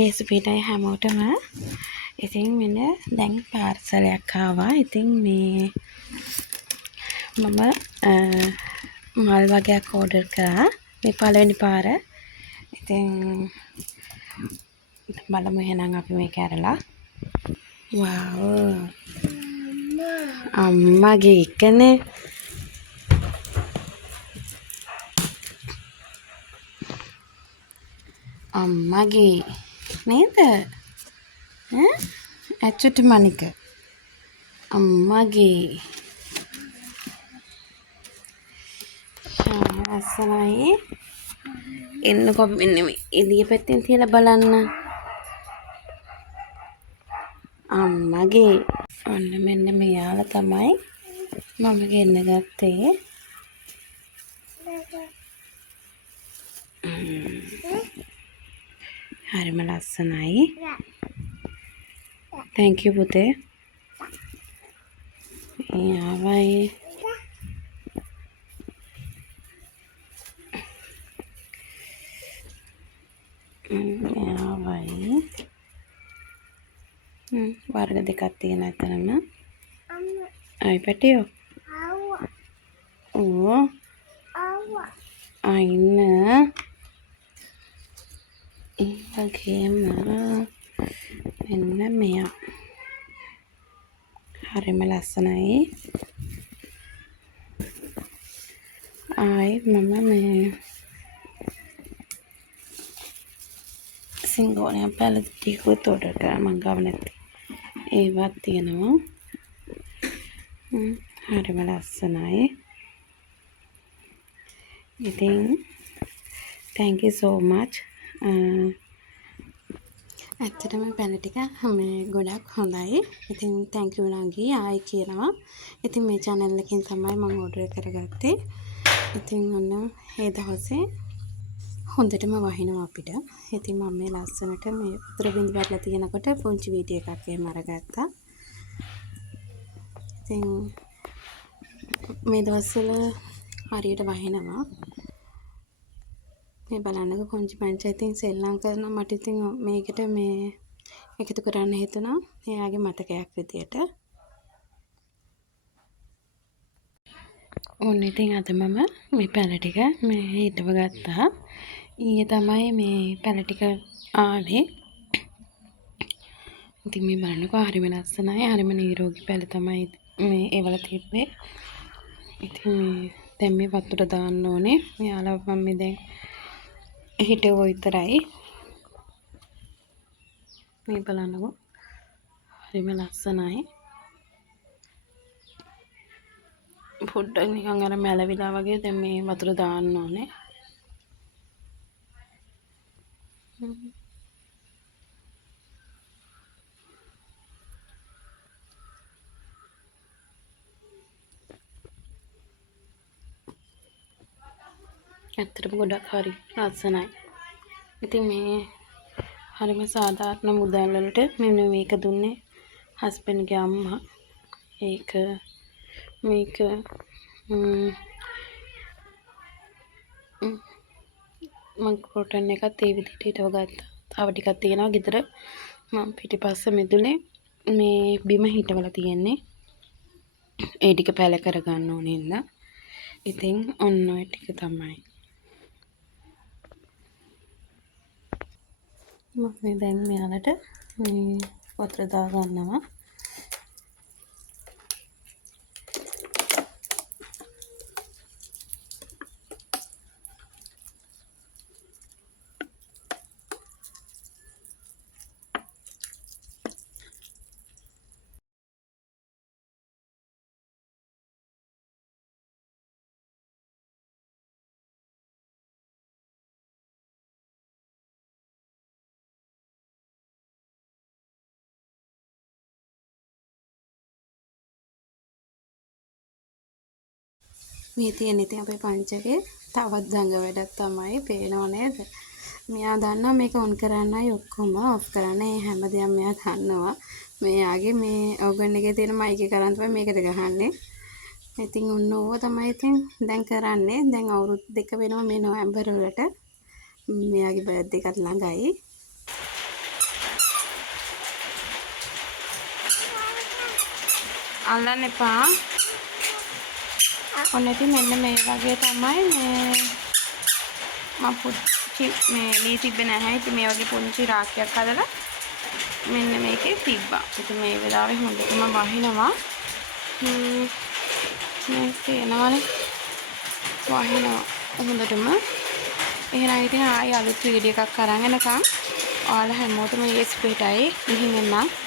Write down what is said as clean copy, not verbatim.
ඒ සුපිටයි හැමෝටම. ඉතින් මෙන්න දැන් පාර්සලයක් ආවා. ඉතින් මේ මම මල් වගේක් ඕඩර් කරා. මේ පළවෙනි පාර. ඉතින් බලමු එහෙනම් අපි මේක ඇරලා. වව්. අම්මගේ එකනේ. අම්මගේ නේද? ඇච්චුට මණික. අම්මගේ. ලස්සනයි. එන්නකො මෙන්න මේ එළිය පැත්තෙන් තියලා බලන්න. අම්මගේ. ඔන්න මෙන්න මෙයාලා තමයි මම ගෙන්න ගත්තේ. හරිම ලස්සනයි. thank you පුතේ. ආවයි. ආවයි. වර්ග දෙකක් තියෙන අතරම. අයි පැටියෝ. ඕ. අයින්න. ඒ වගේම මෙන්න මෙයා. හරිම ලස්සනයි. ආයි මම මේ සිංගෝණයක් පැලති ටිකකුත් ඕඩර් කරා. මං ගාව නැති ඒවත් තියෙනවා. හරිම ලස්සනයි. ඉතින් thank you so much. ඇත්තටම පැන ටික මේ ගොඩක් හොඳයි. ඉතින් thank you නංගි ආයි කියනවා. ඉතින් මේ channel එකෙන් තමයි මම ඕඩර් කරගත්තේ. ඉතින් ඔන්න ඒ දවසේ හොඳටම වහිනවා අපිට. ඉතින් මම මේ ලස්සනට මේ උතර බින්දු වටලා තියෙනකොට පුංචි වීඩියෝ එකක් එහෙම අරගත්තා. ඉතින් මේ දවස්වල හරියට වහිනවා. මේ බලන්නකො පුංචි පංචායතින් සෙල්ලම් කරන මට ඉතින් මේකට මේ එකතු කරන්න හිතුණා. එයාගේ මතකයක් විදියට. ඔන්න ඉතින් අද මම මේ පැල ටික මේ හිටව ගත්තා. ඊයේ තමයි මේ පැල ටික ආවේ. ඉතින් මේ බලන්නකො හරිම ලස්සනයි. හරිම නිරෝගී පැල තමයි මේ ඒවල තිබ්බේ. ඉතින් දැන් මේ වතුර දාන්න ඕනේ. මෙයාලා මම මේ දැන් හිටව විතරයි. මේ බලන්නකො හරිම ලස්සනයි. පොඩ්ඩක් නිකන් අර මැලවිලා වගේ දැන් මේ වතුර දාන්න ඕනේ. ඇත්තටම ගොඩක් හරි ලස්සනයි. ඉතින් මේ හරිම සාධාරණ මුදල් වලට මෙන්න මේක දුන්නේ හස්බන්ඩ්ගේ අම්මා. මේක මම කොටන් එකත් ඒ විදිහට හිටව ගත්තා. තව ටිකක් තියෙනවා ගෙදර. මම පිටිපස්ස මෙදුලේ මේ බිම හිටවලා තියෙන්නේ. ඒ ටික පැල කරගන්න ඕනේ නේද? ඉතින් ඔන්න ඔය ටික තමයි. මම දැන් මෙයාලට මේ වතුර දා ගන්නවා. මේ තියෙන ඉතින් අපේ පංචකේ තවත් දඟ වැඩක් තමයි. පේනව නේද? මෙයා දන්නවා මේක ඔන් කරන්නයි ඔක්කොම ඔෆ් කරන්නේ හැමදේම මෙයා දන්නවා. මෙයාගේ මේ ඕගන් එකේ තියෙන මයික් එක කරන් තමයි මේකට ගහන්නේ. ඉතින් ඔන්න ඕව තමයි ඉතින් දැන් කරන්නේ. දැන් අවුරුදු 2 වෙනවා මේ නොවැම්බර් වලට. මෙයාගේ බර්ත්ඩේ එකත් ළඟයි. අල්ලන්න එපා. ඔන්න ඉතින් මෙන්න මේ වගේ තමයි මේ මම පුංචි මේ ලී තිබ්බේ නැහැ. ඉතින් මේ වගේ පුංචි රාක්කයක් හදලා මෙන්න මේකේ තිබ්බා. ඉතින් මේ වෙලාවේ හොඳටම වහිනවා. මේ තේනවනේ. වහිනවා හොඳටම. එහෙනම් ඉතින් ආයෙ අලුත් වීඩියෝ එකක් අරන් එනකම් ඔයාලා හැමෝටම ඊස් පිටයි. ගිහින් එන්න.